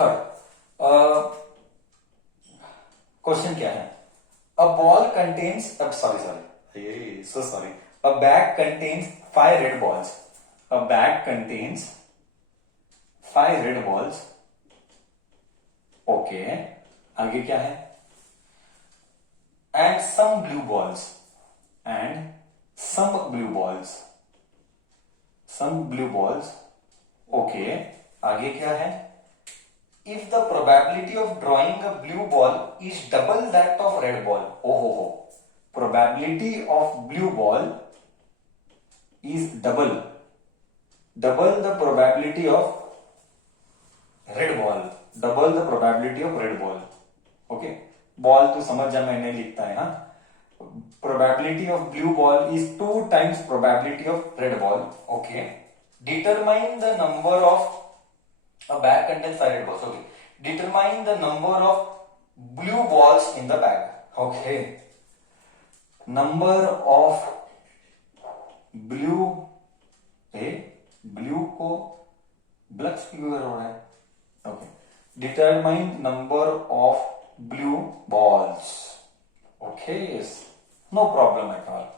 Third question क्या है? A ball contains, अब sorry so sorry, a bag contains 5 red balls, a bag contains 5 red balls, okay, आगे क्या है? And some blue balls, and some blue balls, some blue balls, okay, आगे क्या है? If the probability of drawing a blue ball is double that of red ball, oh, probability of blue ball is double the probability of red ball, double the probability of red ball, okay, ball तो समझ जा, मैंने लिखता है, हाँ, probability of blue ball is 2 times probability of red ball, okay, determine the number of a bag contains 5 red balls. Okay. Determine the number of blue balls in the bag. Okay. Number of blue, blue को blocks क्यों हो रहा है? Okay. Determine number of blue balls. Okay. Yes. No problem at all.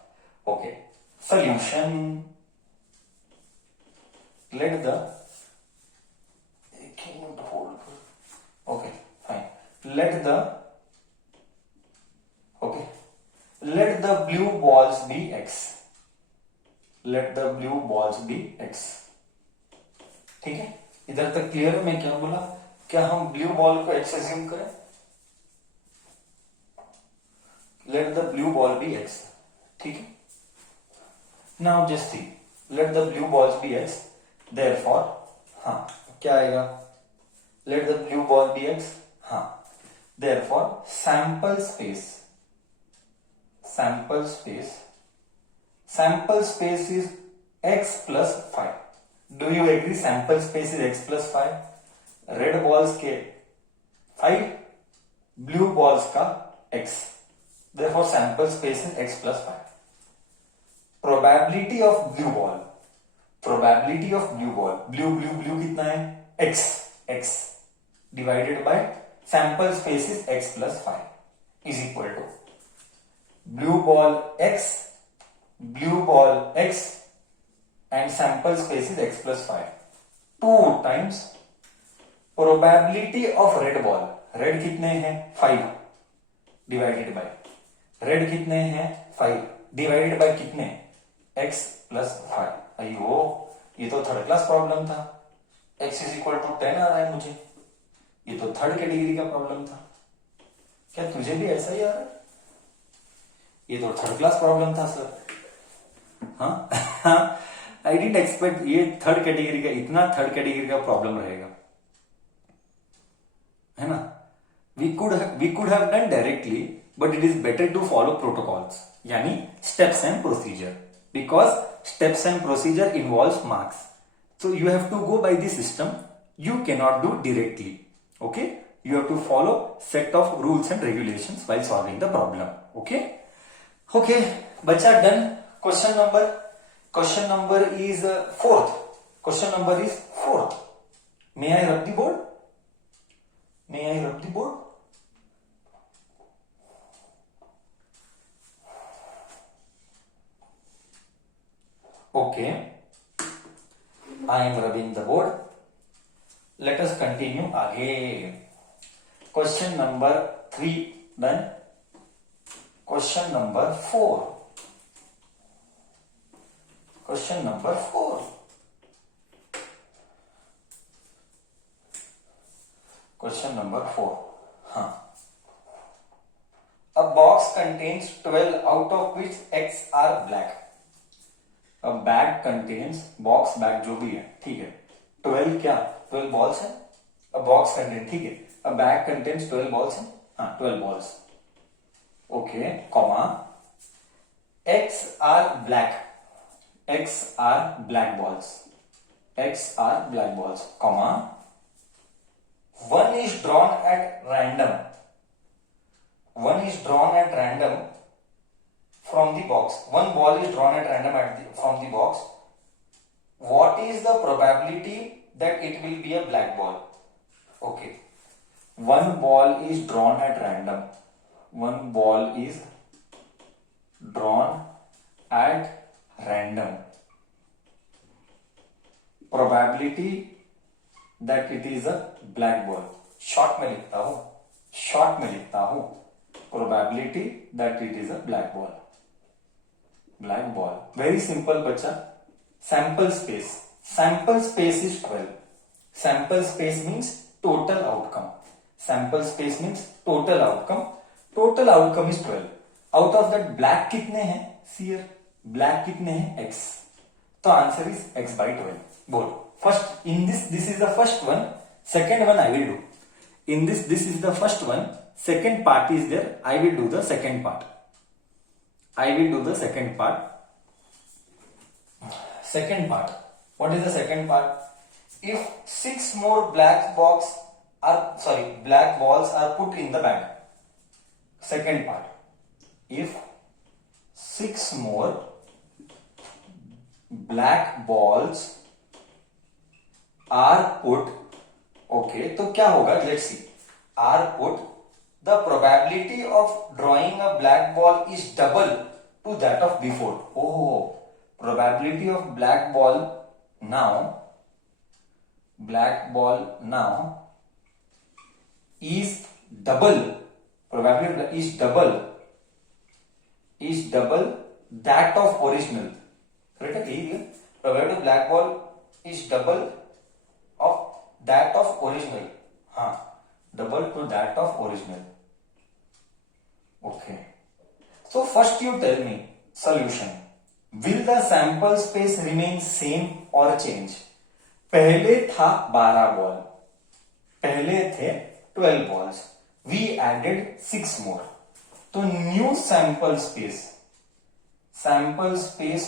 Okay. Solution. Let the okay, fine. Let the blue balls be x. Let the blue balls be x. ठीक है, इधर तक clear है? मैं क्या बोला? क्या हम ब्लू बॉल को x एज्यूम करें? Let the blue ball be x. ठीक है, now just see. Let the blue balls be x. Therefore, हाँ, क्या आएगा? Let the blue ball be x. हाँ, therefore sample space is x plus 5. Do you agree? Sample space is x plus 5. Red balls के 5, blue balls का x. Therefore sample space is x plus 5. Probability of blue ball blue कितना है? x divided by sample space is x plus 5 is equal to blue ball x and sample space is x plus 5, 2 times probability of red ball. red कितने हैं? 5 divided by red कितने हैं? 5 divided by कितने? x plus 5. अयो, ये तो third class problem था. x is equal to 10 आ रहा है मुझे. ये तो थर्ड कैटेगरी का प्रॉब्लम था. क्या तुझे भी ऐसा ही आ रहा है? ये तो थर्ड क्लास प्रॉब्लम था सर. हाँ, आई डिडंट एक्सपेक्ट ये थर्ड कैटेगरी का, इतना थर्ड कैटेगरी का प्रॉब्लम रहेगा, है ना. We could have done directly, but it is better to follow protocols, यानी steps and procedure, because steps and procedure involves marks. So you have to go by the system. You cannot do directly. Okay? You have to follow set of rules and regulations while solving the problem. Okay? Okay. Bacha done. Question number is fourth. Question number is fourth. May I rub the board? Okay. I am rubbing the board. Let us continue again. Question number 3 done. Question number 4. Question number 4. Question number 4. A box contains 12 out of which X are black. A bag contains, box bag जो भी है, ठीक है, 12 क्या? 12 balls है. A box contains, ठीक है, a bag contains 12 balls है, हाँ 12 balls. Okay, comma, X are black balls. X are black balls, comma, one is drawn at random from the box. One ball is drawn at random from the box. What is the probability that it will be a black ball? Okay. One ball is drawn at random. One ball is drawn at random. Probability that it is a black ball. Short में लिखता हूं probability that it is a black ball. Black ball. Very simple बच्चा. Sample space is 12. Sample space means total outcome. Sample space means total outcome. Total outcome is 12. Out of that black कितने हैं? See here. Black कितने हैं? X. तो answer is X by 12. बोल. First in this is the first one. Second one I will do. In this is the first one. Second part is there. I will do the second part. Second part. What is the second part? If 6 more black balls are put in the bag. Second part. If 6 more black balls are put, okay, तो क्या होगा? Let's see. Are put, the probability of drawing a black ball is double to that of before. Oh, probability of black ball now is double. Probability is double that of original. Correct? Probability of black ball is double of that of original. Double to that of original. Okay. So first you tell me solution. Will the sample space remain same or change? पहले था 12 ball, पहले थे 12 balls. We added 6 more. तो new sample space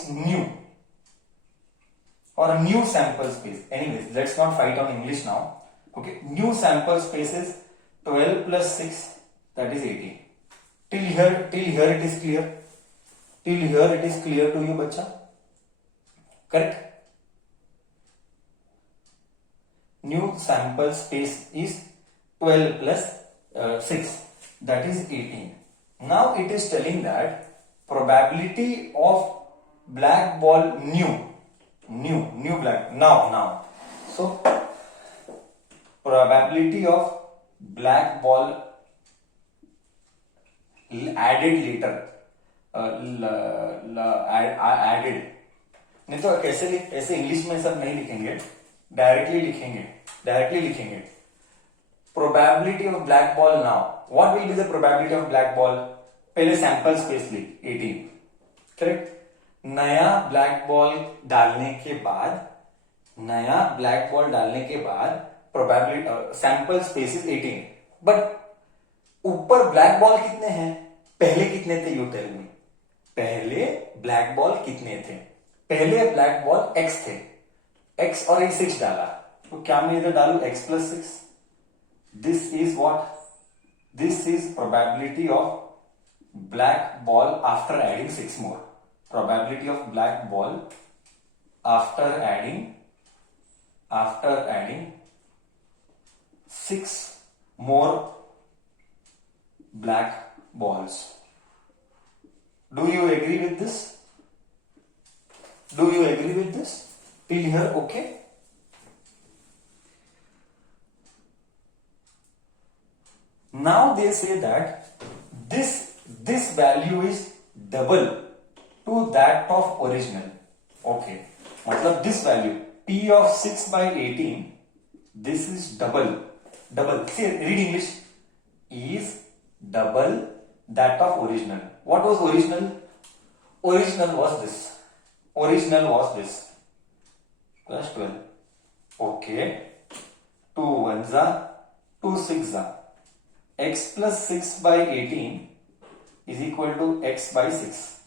new or new sample space. Anyways, let's not fight on English now. Okay, new sample space is 12 plus 6, that is 18. Till here it is clear. Till here it is clear to you, bacha? Correct? New sample space is 12 plus 6, that is 18. Now it is telling that probability of black ball new black now. So probability of black ball added later. Added नहीं तो ऐसे English में सब नहीं लिखेंगे, directly लिखेंगे. Probability of black ball now. What will be the probability of black ball? पहले sample space लिख 18. करेक्ट. नया ब्लैक बॉल डालने के बाद probability sample space is 18. But ऊपर ब्लैक बॉल कितने हैं? पहले कितने थे? You tell me. पहले ब्लैक बॉल कितने थे? पहले ब्लैक बॉल x थे. x और 6 डाला, तो क्या मैं इधर डालू x plus 6? This is what? This is probability of black ball after adding 6 more. Probability of black ball after adding 6 more black balls. Do you agree with this? Till here, okay? Now they say that this value is double to that of original. Okay, मतलब this value P of 6 by 18, this is double. See, read English. Is double that of original. What was original? Original was this plus 12. Okay, 2 ones are 2 6 are. X plus 6 by 18 is equal to x by 6.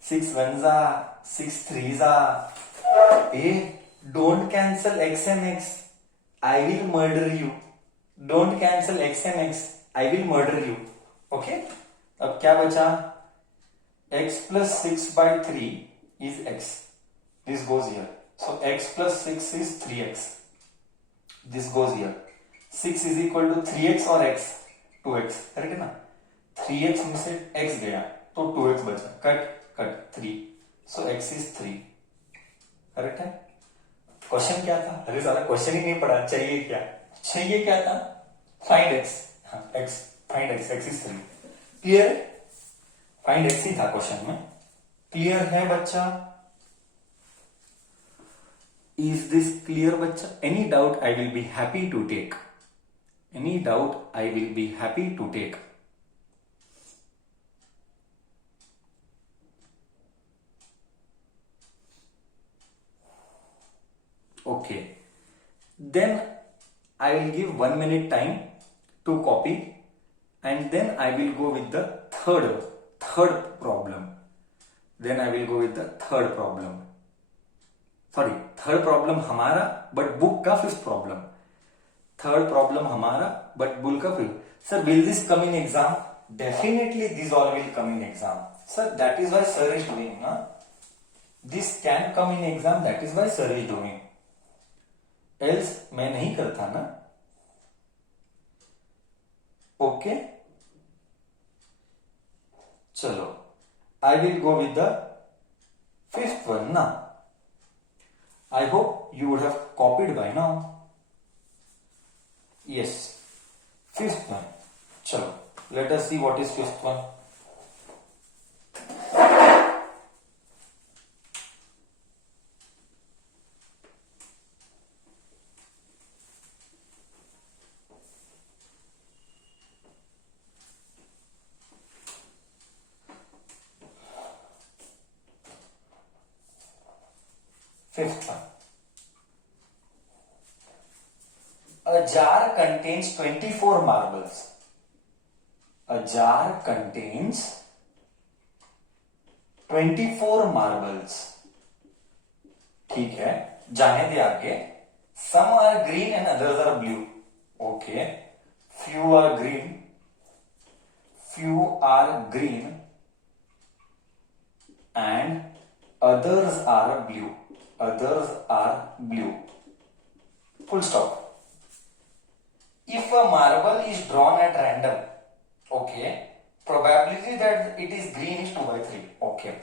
6 ones are 6 threes are. Don't cancel x and x. I will murder you. Don't cancel x and x. I will murder you. Okay? अब क्या बचा? X plus 6 by 3 is x. This goes here. So x plus 6 is 3x. This goes here, 6 is equal to 3x और x 2x, correct है ना, 3x में से x गया तो 2x बचा, cut cut 3, so x is 3, correct है। Question क्या था, अरे सारा क्वेश्चन ही नहीं पढ़ा, चाहिए क्या, चाहिए क्या था, find x, x find x, x is 3, clear, find x ही था क्वेश्चन में, क्लियर है बच्चा, इज दिस क्लियर बच्चा, any doubt I will be happy to take, any doubt I will be happy to take. Okay, then I will give 1 minute time to copy and then I will go with the third problem. Then I will go with the third problem. Sorry, third problem हमारा but book का fifth problem. Third problem हमारा but book का fifth. Sir, will this come in exam? Definitely these all will come in exam. Sir, that is why sir is doing, na? This can come in exam, that is why sir is doing. Else मैं नहीं करता ना, okay चलो, I will go with the fifth one ना, I hope you would have copied by now, yes fifth one, चलो let us see what is fifth one. Fifth one. A jar contains 24 marbles. A jar contains 24 marbles. ठीक है, जाने दे आगे. Some are green and others are blue. Okay. Few are green. Few are green and others are blue. Others are blue. Full stop. If a marble is drawn at random, okay, probability that it is green is 2 by 3. Okay.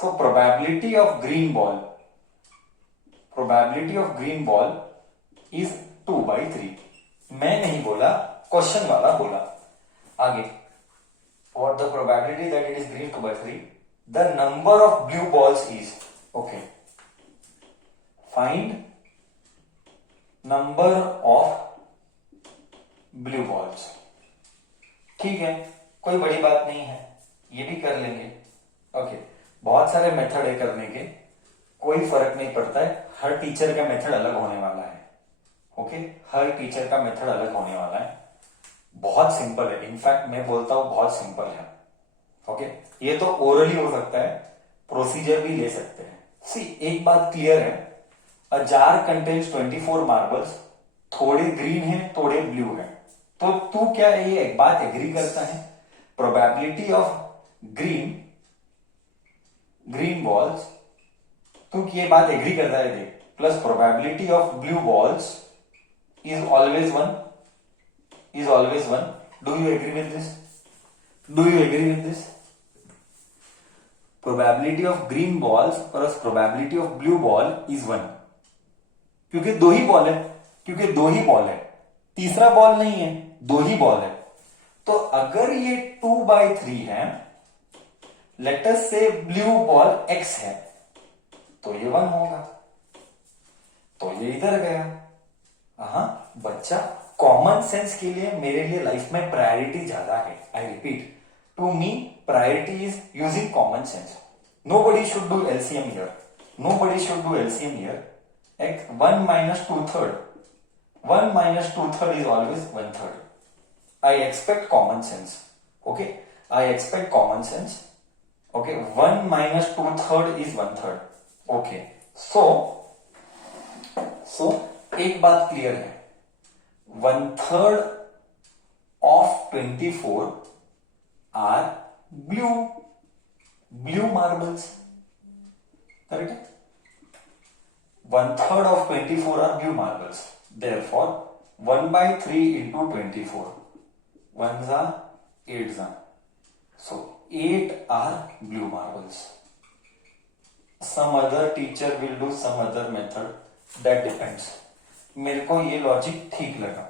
So probability of green ball is 2 by 3. मैं नहीं बोला, question वाला बोला. आगे. What the probability that it is green 2 by 3? The number of blue balls is, okay. Find number of blue balls. ठीक है, कोई बड़ी बात नहीं है, ये भी कर लेंगे. ओके, बहुत सारे मेथड है करने के, कोई फर्क नहीं पड़ता है, हर टीचर का मेथड अलग होने वाला है. ओके, हर टीचर का मेथड अलग होने वाला है. बहुत सिंपल है, इनफैक्ट मैं बोलता हूं बहुत सिंपल है. ओके, ये तो ओरली हो सकता है, प्रोसीजर भी ले सकते हैं. सी, एक बात क्लियर है, अ जार कंटेन्स 24 मार्बल्स, थोड़े ग्रीन है थोड़े ब्लू है, तो तू क्या ये एक बात एग्री करता है, प्रोबेबिलिटी ऑफ ग्रीन बॉल्स, तू ये बात एग्री करता है देख, plus probability of blue balls is always one. Do you agree with this? Probability of green balls plus probability of blue ball is 1, क्योंकि दो ही बॉल है, तीसरा बॉल नहीं है, 2 ही बॉल है. तो अगर ये 2 by 3 है, लेट अस से ब्लू बॉल x है, तो ये 1 होगा, तो ये इधर गया. हाँ बच्चा, कॉमन सेंस के लिए मेरे लिए लाइफ में प्रायोरिटी ज्यादा है. I repeat, to me priority is using common sense. Nobody should do LCM here. 1 minus 2/3. 1 minus 2/3 is always 1/3. I expect common sense. Okay, I expect common sense. Okay, 1 minus 2/3 is 1/3. Okay, so एक बात clear है, 1/3 of 24 are blue marbles. Correct? 1/3 of 24 are blue marbles. Therefore 1/3 into 24, 1s are 8s are, so 8 are blue marbles. Some other teacher will do some other method, that depends. मेरे को ये logic ठीक लगा.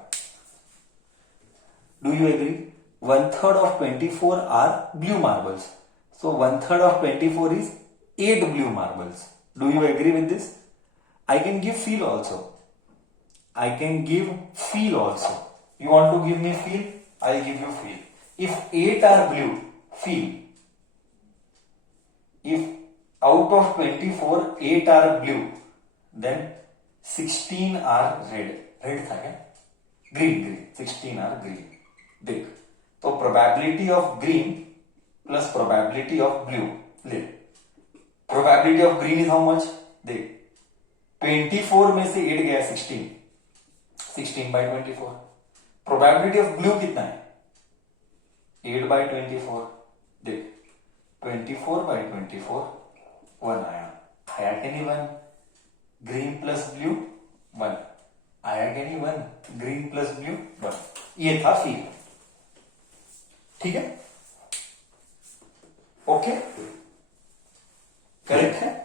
Do you agree? 1/3 of 24 are blue marbles. So 1/3 of 24 is 8 blue marbles. Do you agree with this? I can give feel also. I can give feel also. You want to give me feel? I'll give you feel. If 8 are blue, feel. If out of 24, 8 are blue, then 16 are red. Red था क्या? Green. 16 are green. देख, तो probability of green plus probability of blue ले. Probability of green is how much? देख, 24 में से 8 गया 16. 16/24. Probability of blue कितना है? 8/24. देख, 24/24 1 आया कि नहीं 1? ग्रीन प्लस ब्लू 1 आया कि नहीं 1? Green plus blue 1. ये था फील. ठीक है? ओके, करेक्ट है.